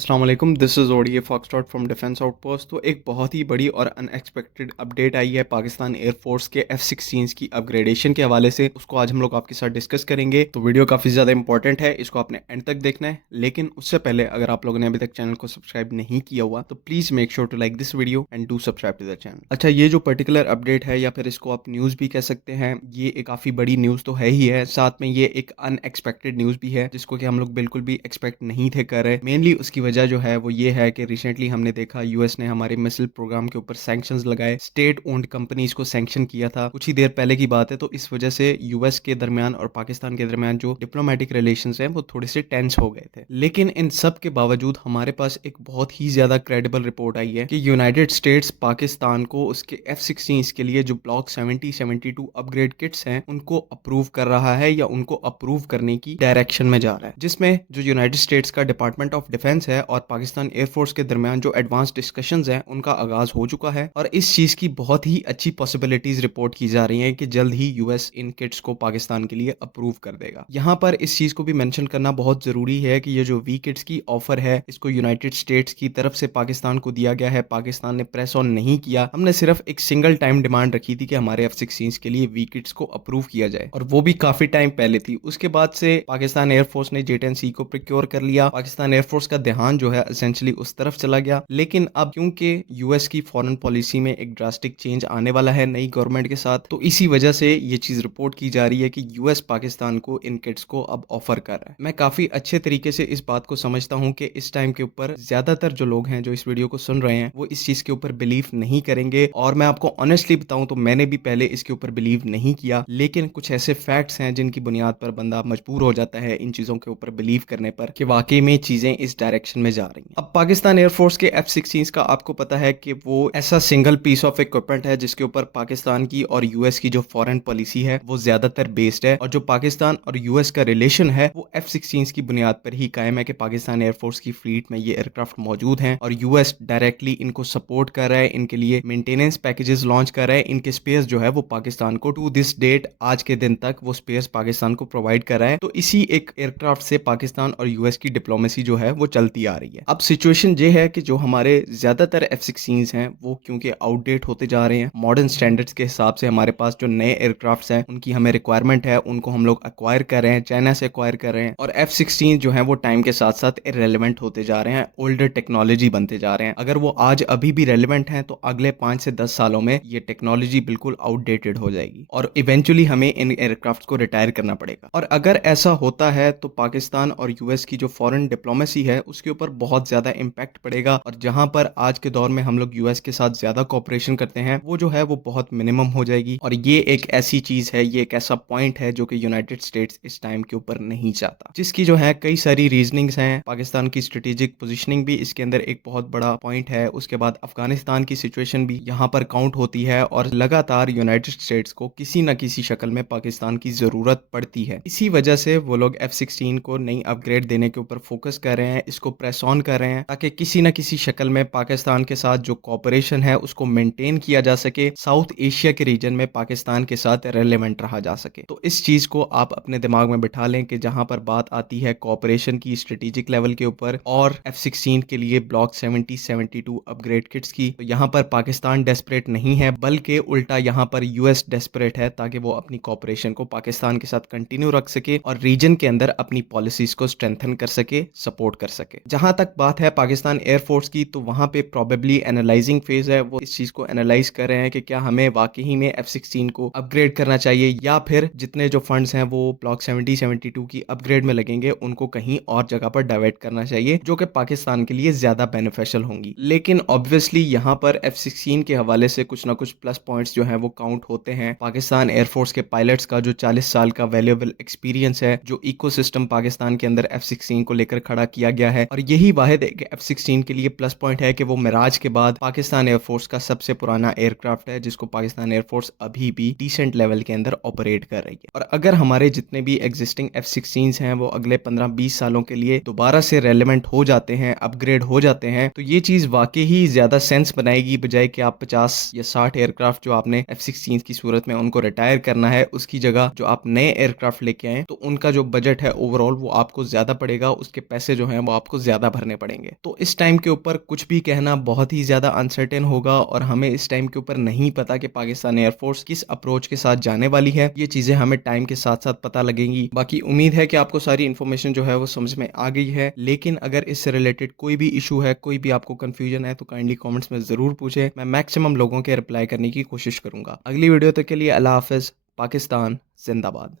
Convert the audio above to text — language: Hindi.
अस्सलाम वालेकुम, this is ODA foxtrot from defence outpost. तो एक बहुत ही बड़ी और अनएक्सपेक्टेड अपडेट आई है पाकिस्तान एयरफोर्स के F-16 की अपग्रेडेशन के हवाले से। उसको आज हम लोग आपके साथ डिस्कस करेंगे। तो वीडियो काफ़ी ज़्यादा इंपॉर्टेंट है, इसको आपने एंड तक देखना है। लेकिन उससे पहले अगर आप लोगों ने अभी तक चैनल को सब्सक्राइब नहीं किया हुआ तो please make sure to like this video and do subscribe to the channel. अच्छा, ये जो पर्टिकुलर अपडेट है या फिर इसको आप न्यूज़ भी कह सकते हैं, ये एक काफ़ी बड़ी न्यूज़ तो है ही है, साथ में ये एक अनएक्सपेक्टेड न्यूज़ भी है जिसको कि हम लोग बिल्कुल भी एक्सपेक्ट नहीं थे कर रहे। मेनली उसकी वजह जो है वो ये है कि रिसेंटली हमने देखा यूएस ने हमारे मिसाइल प्रोग्राम के ऊपर सैंक्शंस लगाए, स्टेट ओन्ड कंपनीज को सैंक्शन किया था, कुछ ही देर पहले की बात है। तो इस वजह से यूएस के दरमियान और पाकिस्तान के दरमियान जो डिप्लोमेटिक रिलेशंस हैं वो थोड़े से टेंस हो गए थे। लेकिन इन सब के बावजूद हमारे पास एक बहुत ही ज्यादा क्रेडिबल रिपोर्ट आई है कि यूनाइटेड स्टेट्स पाकिस्तान को उसके F-16 के लिए जो ब्लॉक 70-72 अपग्रेड किट्स हैं उनको अप्रूव कर रहा है या उनको अप्रूव करने की डायरेक्शन में जा रहा है, जिसमें जो यूनाइटेड स्टेट्स का डिपार्टमेंट ऑफ डिफेंस है और पाकिस्तान एयरफोर्स के दरमियान जो एडवांस डिस्कशंस हैं उनका आगाज हो चुका है। और इस चीज की बहुत ही अच्छी पॉसिबिलिटीज रिपोर्ट की जा रही हैं कि जल्द ही यूएस इन किट्स को पाकिस्तान के लिए अप्रूव कर देगा। यहाँ पर इस चीज को भी मेंशन करना बहुत जरूरी है कि ये जो वी किट्स की ऑफर है इसको यूनाइटेड स्टेट्स की तरफ से पाकिस्तान को दिया गया है। पाकिस्तान ने प्रेस ऑन नहीं किया, हमने सिर्फ एक सिंगल टाइम डिमांड रखी थी कि हमारे F-16 के लिए वी किट्स को अप्रूव किया जाए, और वो भी काफी टाइम पहले थी। उसके बाद से पाकिस्तान एयरफोर्स ने J-10C को प्रिक्योर कर लिया। पाकिस्तान एयरफोर्स का ध्यान जो है एसेंशियली उस तरफ चला गया। लेकिन अब क्योंकि यूएस की फॉरेन पॉलिसी में एक ड्रास्टिक चेंज आने वाला है नई गवर्नमेंट के साथ, तो इसी वजह से ये चीज रिपोर्ट की जा रही है कि यूएस पाकिस्तान को इन किट्स को अब ऑफर कर रहा है। मैं काफी अच्छे तरीके से इस बात को समझता हूं कि इस टाइम के ऊपर ज्यादातर जो लोग हैं जो इस वीडियो को सुन रहे हैं वो इस चीज के ऊपर बिलीव नहीं करेंगे। और मैं आपको ऑनेस्टली बताऊं तो मैंने भी पहले इसके ऊपर बिलीव नहीं किया, लेकिन कुछ ऐसे फैक्ट्स हैं जिनकी बुनियाद पर बंदा मजबूर हो जाता है इन चीजों के ऊपर बिलीव करने पर कि वाकई में चीजें इस डायरेक्शन में जा रही हैं। अब पाकिस्तान एयरफोर्स के F-16 का आपको पता है कि वो ऐसा सिंगल पीस ऑफ इक्विपमेंट है जिसके ऊपर पाकिस्तान की और यूएस की जो फॉरेन पॉलिसी है वो ज्यादातर बेस्ड है, और जो पाकिस्तान और यूएस का रिलेशन है वो F-16 की बुनियाद पर ही कायम है कि पाकिस्तान एयरफोर्स की फ्लीट में ये एयरक्राफ्ट मौजूद हैं और यूएस डायरेक्टली इनको सपोर्ट कर रहा है, इनके लिए मेंटेनेंस पैकेजेस लॉन्च कर रहा है। इनके स्पेस जो है वो पाकिस्तान को टू दिस डेट, आज के दिन तक वो स्पेस पाकिस्तान को प्रोवाइड कर रहा है। तो इसी एक एयरक्राफ्ट से पाकिस्तान और यूएस की डिप्लोमेसी जो है वो चलती आ रही है। अब सिचुएशन ये है कि जो हमारे ज्यादातर F-16 हैं वो क्योंकि आउटडेट होते जा रहे हैं, मॉडर्न स्टैंडर्ड्स के हिसाब से हमारे पास जो नए एयरक्राफ्ट्स हैं उनकी हमें रिक्वायरमेंट है, उनको हम लोग एक्वायर कर रहे हैं, चाइना से एक्वायर कर रहे हैं। और F-16 जो है वो टाइम के साथ साथ इररेलेवेंट होते जा रहे हैं, ओल्डर टेक्नोलॉजी बनते जा रहे हैं। अगर वो आज अभी भी रेलिवेंट हैं तो अगले 5 से 10 सालों में ये टेक्नोलॉजी बिल्कुल आउटडेटेड हो जाएगी और इवेंचुअली हमें इन एयरक्राफ्ट को रिटायर करना पड़ेगा। और अगर ऐसा होता है तो पाकिस्तान और यूएस की जो फॉरेन डिप्लोमेसी है उसके ऊपर बहुत ज्यादा इम्पैक्ट पड़ेगा, और जहां पर आज के दौर में हम लोग यूएस के साथ ज्यादा कोऑपरेशन करते हैं वो जो है वो बहुत मिनिमम हो जाएगी। और ये एक ऐसी चीज है, ये एक ऐसा पॉइंट है जो कि यूनाइटेड स्टेट्स इस टाइम के ऊपर नहीं चाहता, जिसकी जो है कई सारी रीजनिंग्स हैं। पाकिस्तान की स्ट्रेटेजिक पोजीशनिंग भी इसके अंदर एक बहुत बड़ा पॉइंट है। उसके बाद अफगानिस्तान की सिचुएशन भी यहाँ पर काउंट होती है, और लगातार यूनाइटेड स्टेट्स को किसी न किसी शक्ल में पाकिस्तान की जरूरत पड़ती है। इसी वजह से वो लोग F-16 को नई अपग्रेड देने के ऊपर फोकस कर रहे हैं, इसको प्रेस ऑन कर रहे हैं ताकि किसी न किसी शक्ल में पाकिस्तान के साथ जो कोऑपरेशन है उसको मेंटेन किया जा सके, साउथ एशिया के रीजन में पाकिस्तान के साथ रेलेवेंट रहा जा सके। तो इस चीज को आप अपने दिमाग में बिठा लें कि जहां पर बात आती है कोऑपरेशन की स्ट्रेटेजिक लेवल के ऊपर और F-16 के लिए ब्लॉक 70-72 अपग्रेड किट्स की, तो यहाँ पर पाकिस्तान डेस्परेट नहीं है, बल्कि उल्टा यहाँ पर यूएस डेस्परेट है ताकि वो अपनी कोऑपरेशन को पाकिस्तान के साथ कंटिन्यू रख सके और रीजन के अंदर अपनी पॉलिसीज को स्ट्रेंथन कर सके, सपोर्ट कर सके। जहां तक बात है पाकिस्तान एयरफोर्स की, तो वहां पे प्रोबेबली एनालाइजिंग फेज है, वो इस चीज को एनालाइज कर रहे हैं कि क्या हमें वाकई में F-16 को अपग्रेड करना चाहिए या फिर जितने जो फंड्स हैं वो ब्लॉक 70-72 की अपग्रेड में लगेंगे उनको कहीं और जगह पर डाइवर्ट करना चाहिए जो कि पाकिस्तान के लिए ज्यादा बेनिफिशियल होंगी। लेकिन ऑब्वियसली यहाँ पर F-16 के हवाले से कुछ ना कुछ प्लस पॉइंट्स जो हैं वो काउंट होते हैं। पाकिस्तान एयरफोर्स के पायलट्स का जो 40 साल का वैल्यूएबल एक्सपीरियंस है, जो इकोसिस्टम पाकिस्तान के अंदर F-16 को लेकर खड़ा किया गया है, और यही वाहिद एक F-16 के लिए प्लस पॉइंट है कि वो मिराज के बाद पाकिस्तान एयरफोर्स का सबसे पुराना एयरक्राफ्ट है जिसको पाकिस्तान एयरफोर्स अभी भी डिसेंट लेवल के अंदर ऑपरेट कर रही है। और अगर हमारे जितने भी एग्जिस्टिंग F-16 हैं वो अगले 15-20 सालों के लिए दोबारा से रेलेवेंट हो जाते हैं, अपग्रेड हो जाते हैं, तो ये चीज वाकई ही ज्यादा सेंस बनाएगी, बजाय कि आप 50 या 60 एयरक्राफ्ट जो आपने F-16 की सूरत में उनको रिटायर करना है उसकी जगह जो आप नए एयरक्राफ्ट लेके आए तो उनका जो बजट है ओवरऑल वो आपको ज्यादा पड़ेगा, उसके पैसे जो हैं वो आपको ज़्यादा भरने पड़ेंगे। तो इस टाइम के ऊपर कुछ भी कहना बहुत ही ज़्यादा अनसर्टेन होगा और हमें इस टाइम के ऊपर नहीं पता कि पाकिस्तान एयरफोर्स किस अप्रोच के साथ जाने वाली है। ये चीज़ें हमें टाइम के साथ-साथ पता लगेंगी। बाकी उम्मीद है कि आपको सारी इन्फॉर्मेशन जो है वो समझ में आ गई है। लेकिन अगर इससे रिलेटेड कोई भी इश्यू है, कोई भी आपको कन्फ्यूजन है तो काइंडली कमेंट्स में ज़रूर पूछें। मैं मैक्सिमम लोगों के रिप्लाई करने की कोशिश करूँगा। अगली वीडियो तक के लिए अल्लाह हाफ़िज़। पाकिस्तान ज़िंदाबाद।